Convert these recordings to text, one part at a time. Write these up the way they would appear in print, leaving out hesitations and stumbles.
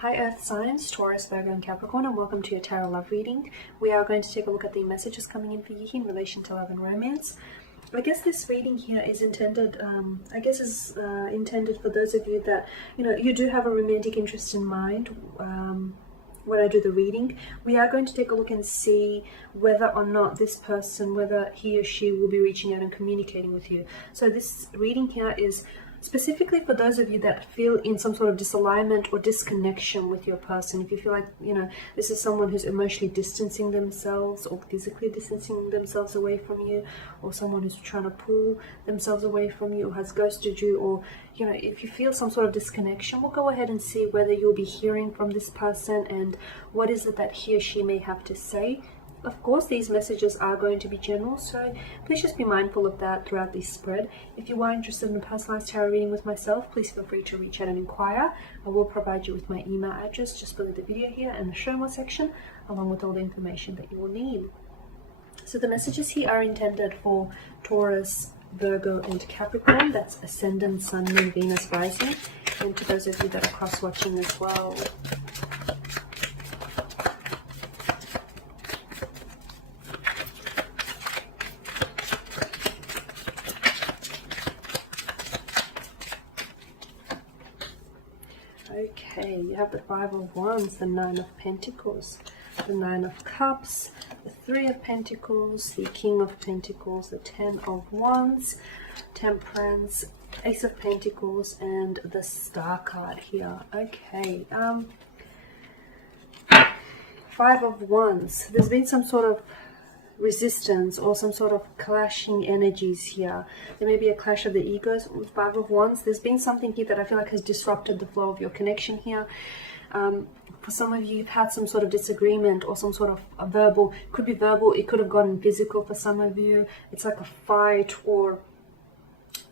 Hi Earth signs, Taurus, Virgo and Capricorn, and welcome to your tarot love reading. We are going to take a look at the messages coming in for you in relation to love and romance. I guess this reading here is intended, intended for those of you that, you do have a romantic interest in mind. When I do the reading, we are going to take a look and see whether or not this person, whether he or she will be reaching out and communicating with you. So this reading here is specifically for those of you that feel in some sort of disalignment or disconnection with your person. If you feel like, this is someone who's emotionally distancing themselves or physically distancing themselves away from you, or someone who's trying to pull themselves away from you or has ghosted you, or, if you feel some sort of disconnection, we'll go ahead and see whether you'll be hearing from this person and what is it that he or she may have to say. Of course, these messages are going to be general, so please just be mindful of that throughout this spread. If you are interested in a personalized tarot reading with myself, please feel free to reach out and inquire. I will provide you with my email address just below the video here in the show more section, along with all the information that you will need. So the messages here are intended for Taurus, Virgo and Capricorn. That's Ascendant, Sun, Moon, Venus, Rising, and to those of you that are cross-watching as well. Okay, you have the Five of Wands, the Nine of Pentacles, the Nine of Cups, the Three of Pentacles, the King of Pentacles, the Ten of Wands, Temperance, Ace of Pentacles, and the Star card here. Okay, Five of Wands. There's been some sort of resistance or some sort of clashing energies here. There may be a clash of the egos with Five of Wands. There's been something here that I feel like has disrupted the flow of your connection here. For some of you, you've had some sort of disagreement or some sort of a verbal, could be verbal, it could have gotten physical for some of you. It's like a fight or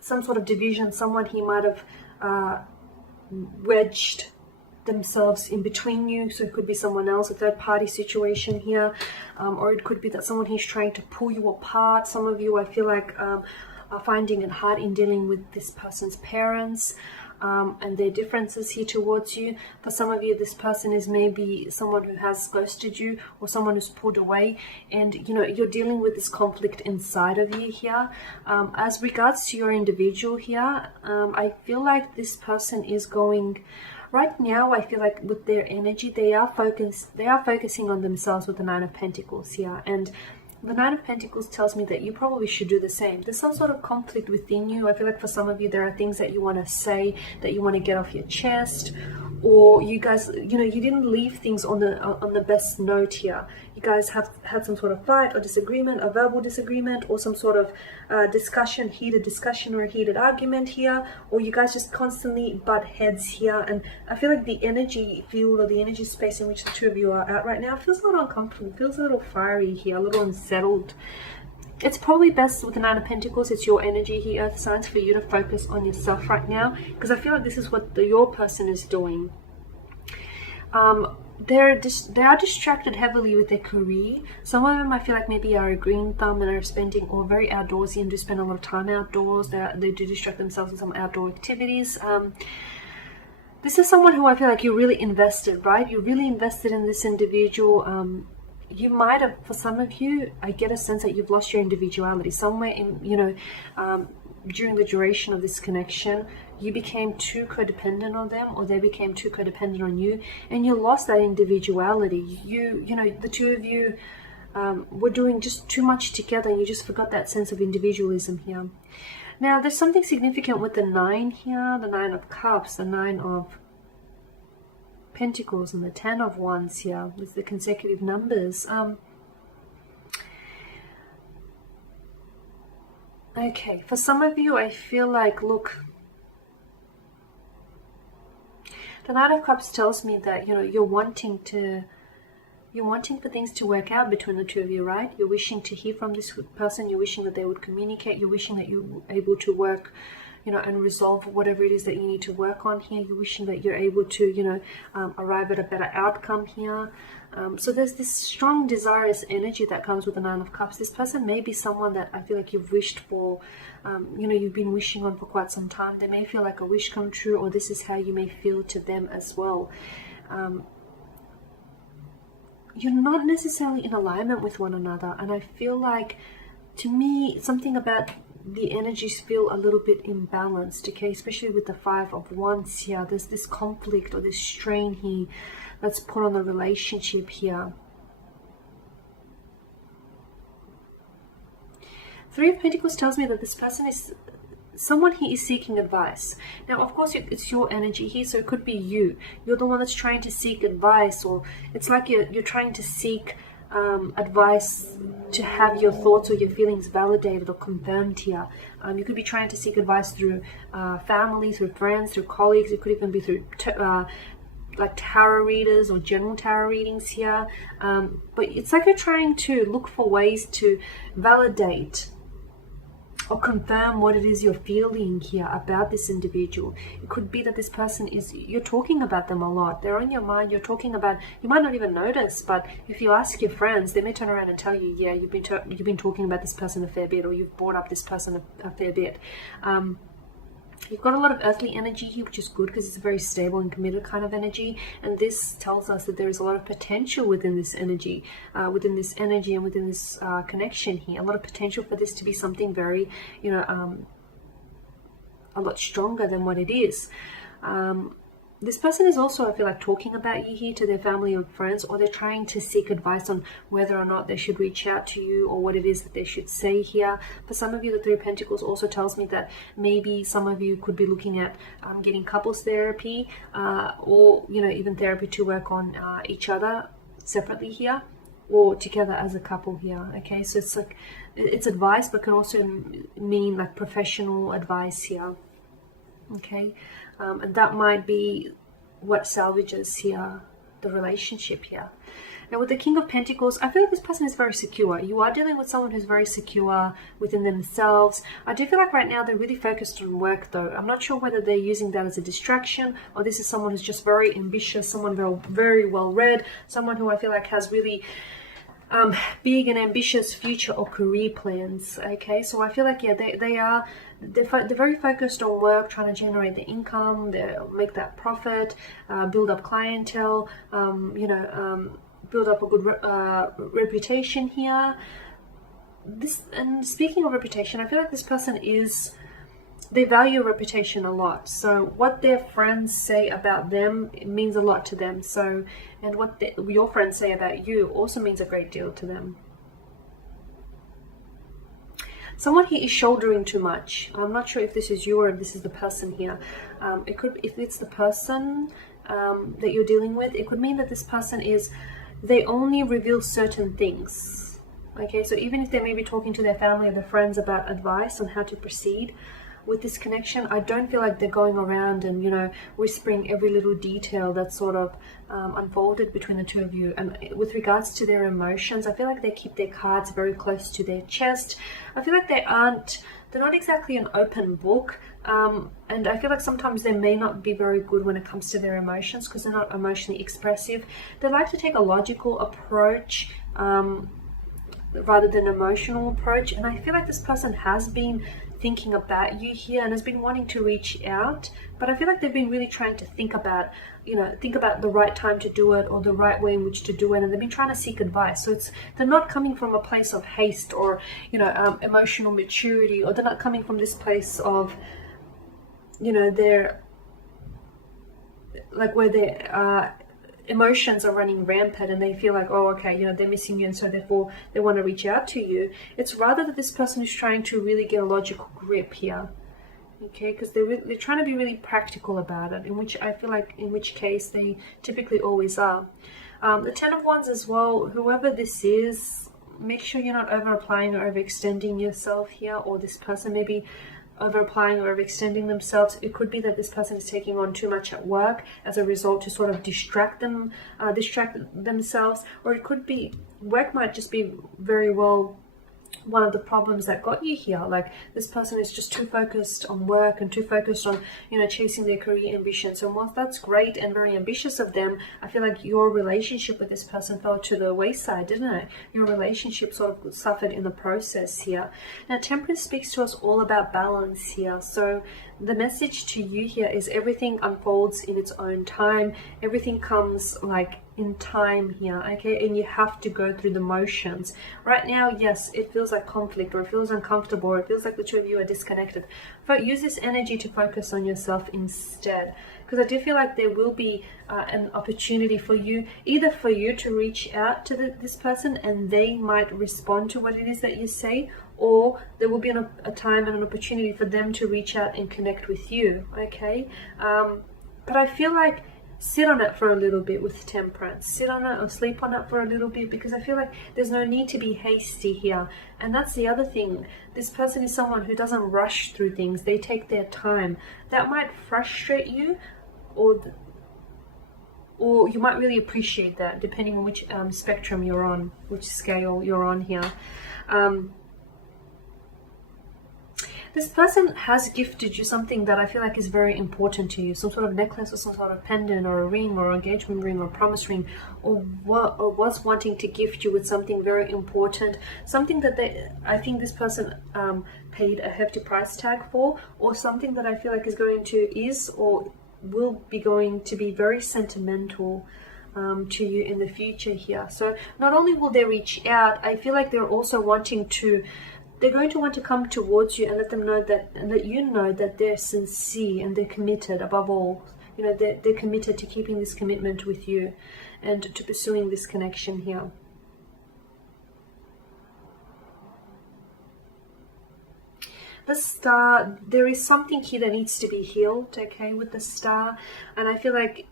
some sort of division. Someone he might have wedged themselves in between you, so it could be someone else, a third party situation here, or it could be that someone he's trying to pull you apart. Some of you, I feel like, are finding it hard in dealing with this person's parents and their differences here towards you. For some of you, this person is maybe someone who has ghosted you or someone who's pulled away, and you're dealing with this conflict inside of you here. As regards to your individual here, I feel like this person is going right now. I feel like with their energy, they are focusing on themselves with the Nine of Pentacles here, and the Nine of Pentacles tells me that you probably should do the same. There's some sort of conflict within you. I feel like for some of you, there are things that you want to say, that you want to get off your chest, or you guys, you didn't leave things on the best note here. You guys have had some sort of fight or disagreement, a verbal disagreement, or some sort of heated discussion or a heated argument here, or you guys just constantly butt heads here. And I feel like the energy field or the energy space in which the two of you are at right now feels a little uncomfortable, feels a little fiery here, a little unsettled. It's probably best with the Nine of Pentacles, it's your energy here, Earth signs, for you to focus on yourself right now, because I feel like this is what your person is doing. They are distracted heavily with their career. Some of them, I feel like, maybe are a green thumb and are spending, or very outdoorsy and do spend a lot of time outdoors. They do distract themselves with some outdoor activities. This is someone who I feel like you really invested, right? You really invested in this individual. You might have, for some of you, I get a sense that you've lost your individuality somewhere in, during the duration of this connection. You became too codependent on them, or they became too codependent on you, and you lost that individuality. The two of you were doing just too much together, and you just forgot that sense of individualism here. Now, there's something significant with the Nine here, the Nine of Cups, the Nine of Pentacles, and the Ten of Wands here with the consecutive numbers. Okay, for some of you, I feel like, look, the Nine of Cups tells me that, you're wanting for things to work out between the two of you, right? You're wishing to hear from this person. You're wishing that they would communicate. You're wishing that you're able to work, and resolve whatever it is that you need to work on here. You're wishing that you're able to, arrive at a better outcome here. So there's this strong, desirous energy that comes with the Nine of Cups. This person may be someone that I feel like you've wished for, you've been wishing on for quite some time. They may feel like a wish come true, or this is how you may feel to them as well. you're not necessarily in alignment with one another. And I feel like, to me, something about the energies feel a little bit imbalanced, okay, especially with the Five of Wands here. There's this conflict or this strain here that's put on the relationship here. Three of Pentacles tells me that this person is someone here is seeking advice. Now, of course, it's your energy here, so it could be you. You're the one that's trying to seek advice, or it's like you're trying to seek advice to have your thoughts or your feelings validated or confirmed here. You could be trying to seek advice through family, through friends, through colleagues. It could even be through like tarot readers or general tarot readings here. But it's like you're trying to look for ways to validate or confirm what it is you're feeling here about this individual. It could be that this person you're talking about them a lot. They're on your mind. You're talking about, you might not even notice, but if you ask your friends, they may turn around and tell you, yeah, you've been talking about this person a fair bit, or you've brought up this person a fair bit. You've got a lot of earthly energy here, which is good because it's a very stable and committed kind of energy. And this tells us that there is a lot of potential within this energy, and within this connection here. A lot of potential for this to be something very, a lot stronger than what it is. This person is also, I feel like, talking about you here to their family or friends, or they're trying to seek advice on whether or not they should reach out to you, or what it is that they should say here. For some of you, the Three of Pentacles also tells me that maybe some of you could be looking at getting couples therapy, or even therapy to work on each other separately here, or together as a couple here. Okay, so it's like it's advice, but can also mean like professional advice here. Okay, and that might be what salvages here the relationship here. Now, with the King of Pentacles, I feel like this person is very secure. You are dealing with someone who's very secure within themselves. I do feel like right now they're really focused on work, though. I'm not sure whether they're using that as a distraction, or this is someone who's just very ambitious, someone very, very well read, someone who I feel like has really big and ambitious future or career plans. Okay, so I feel like, yeah, they're very focused on work, trying to generate the income, make that profit, build up clientele, build up a good reputation here. And speaking of reputation, I feel like this person they value reputation a lot. So what their friends say about them, it means a lot to them. So, and what your friends say about you also means a great deal to them. Someone here is shouldering too much. I'm not sure if this is you or if this is the person here. It could, if it's the person that you're dealing with, it could mean that this person they only reveal certain things. Okay, so even if they may be talking to their family or their friends about advice on how to proceed with this connection, I don't feel like they're going around and, whispering every little detail that's sort of unfolded between the two of you. And with regards to their emotions, I feel like they keep their cards very close to their chest. I feel like they're not exactly an open book. And I feel like sometimes they may not be very good when it comes to their emotions because they're not emotionally expressive. They like to take a logical approach rather than an emotional approach. And I feel like this person has been thinking about you here and has been wanting to reach out, but I feel like they've been really trying to think about the right time to do it, or the right way in which to do it, and they've been trying to seek advice. So they're not coming from a place of haste or emotional maturity, or they're not coming from this place of they're like where their emotions are running rampant and they feel like, oh, okay, they're missing you, and so therefore they want to reach out to you. It's rather that this person is trying to really get a logical grip here, okay, because they're trying to be really practical about it, in which case they typically always are. The Ten of Wands as well, whoever this is, make sure you're not over applying or overextending yourself here, or this person may be over applying or overextending themselves. It could be that this person is taking on too much at work as a result to sort of distract themselves, or it could be work might just be very well one of the problems that got you here. Like this person is just too focused on work and too focused on chasing their career ambitions. And whilst that's great and very ambitious of them, I feel like your relationship with this person fell to the wayside, didn't it? Your relationship sort of suffered in the process here. Now Temperance speaks to us all about balance here. So the message to you here is everything unfolds in its own time. Everything comes like in time here, okay? And you have to go through the motions. Right now, yes, it feels like conflict, or it feels uncomfortable, or it feels like the two of you are disconnected. But use this energy to focus on yourself instead, because I do feel like there will be an opportunity for you, either for you to reach out to this person and they might respond to what it is that you say, or there will be a time and an opportunity for them to reach out and connect with you, okay? But I feel like sit on it for a little bit with Temperance. Sit on it or sleep on it for a little bit, because I feel like there's no need to be hasty here. And that's the other thing. This person is someone who doesn't rush through things. They take their time. That might frustrate you, or you might really appreciate that, depending on which spectrum you're on, which scale you're on here. This person has gifted you something that I feel like is very important to you. Some sort of necklace, or some sort of pendant, or a ring, or engagement ring, or promise ring, or was wanting to gift you with something very important. Something that I think this person paid a hefty price tag for, or something that I feel like or will be going to be very sentimental to you in the future here. So not only will they reach out, I feel like they're also they're going to want to come towards you and let them know that, and let you know that they're sincere and they're committed. Above all, you know, they're committed to keeping this commitment with you and to pursuing this connection here. The Star, there is something here that needs to be healed, okay, with the Star. And I feel like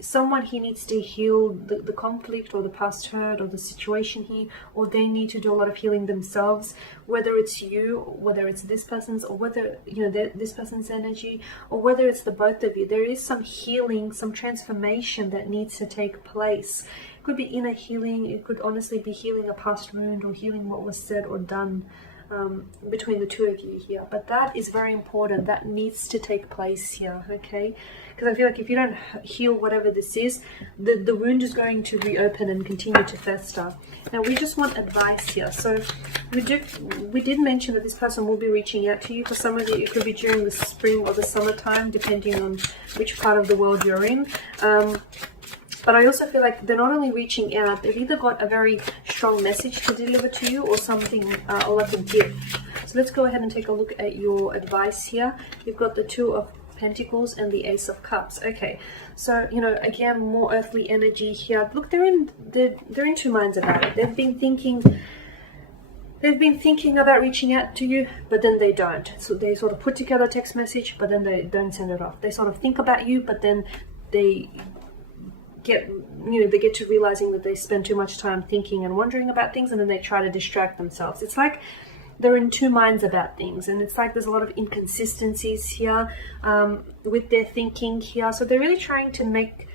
someone here needs to heal the conflict, or the past hurt, or the situation here, or they need to do a lot of healing themselves, whether it's you, whether it's this person's, or whether, you know, this person's energy, or whether it's the both of you. There is some healing, some transformation that needs to take place. It could be inner healing. It could honestly be healing a past wound, or healing what was said or done between the two of you here. But that is very important. That needs to take place here, okay? Because I feel like if you don't heal whatever this is, the wound is going to reopen and continue to fester. Now we just want advice here. So we did mention that this person will be reaching out to you. For some of you, it could be during the spring or the summertime, depending on which part of the world you're in. But I also feel like they're not only reaching out, they've either got a very strong message to deliver to you, or something, or like a gift. So let's go ahead and take a look at your advice here. You've got the Two of Pentacles and the Ace of Cups. Okay, so, you know, again, more earthly energy here. Look, they're in two minds about it. They've been thinking about reaching out to you, but then they don't. So they sort of put together a text message, but then they don't send it off. They sort of think about you, but then they get to realizing that they spend too much time thinking and wondering about things, and then they try to distract themselves. It's like they're in two minds about things, and it's like there's a lot of inconsistencies here with their thinking here. So they're really trying to make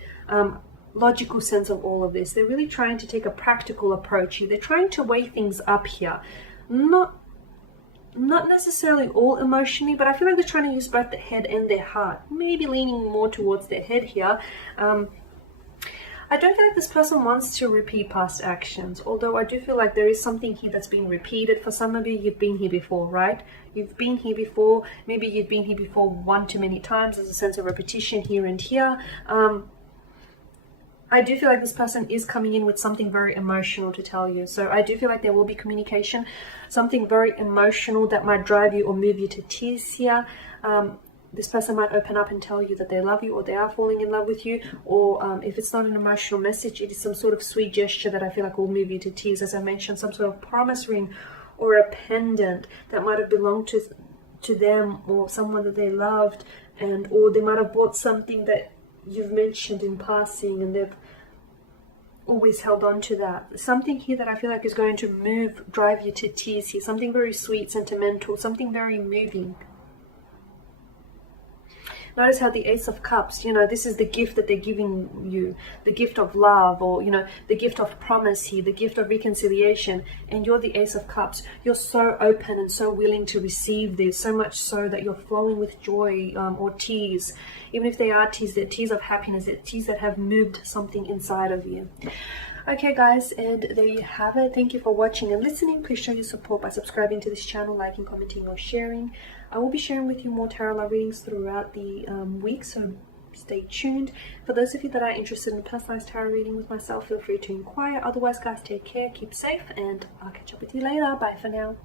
logical sense of all of this. They're really trying to take a practical approach here. They're trying to weigh things up here, not necessarily all emotionally, but I feel like they're trying to use both the head and their heart, maybe leaning more towards their head here. I don't feel like this person wants to repeat past actions, although I do feel like there is something here that's being repeated. For some of you, you've been here before, right? You've been here before. Maybe you've been here before one too many times. There's a sense of repetition here and here. I do feel like this person is coming in with something very emotional to tell you. So I do feel like there will be communication, something very emotional that might drive you or move you to tears here. This person might open up and tell you that they love you, or they are falling in love with you, or if it's not an emotional message, it is some sort of sweet gesture that I feel like will move you to tears. As I mentioned, some sort of promise ring or a pendant that might have belonged to them or someone that they loved, or they might have bought something that you've mentioned in passing and they've always held on to that. Something here that I feel like is going to drive you to tears here. Something very sweet, sentimental, something very moving. Notice how the Ace of Cups, you know, this is the gift that they're giving you, the gift of love, or, you know, the gift of promise here, the gift of reconciliation. And you're the Ace of Cups. You're so open and so willing to receive this, so much so that you're flowing with joy or tears. Even if they are tears, they're tears of happiness, they're tears that have moved something inside of you. Okay guys, and there you have it. Thank you for watching and listening. Please show your support by subscribing to this channel, liking, commenting or sharing. I will be sharing with you more tarot love readings throughout the week, so stay tuned. For those of you that are interested in a personalized tarot reading with myself, feel free to inquire. Otherwise, guys, take care, keep safe, and I'll catch up with you later. Bye for now.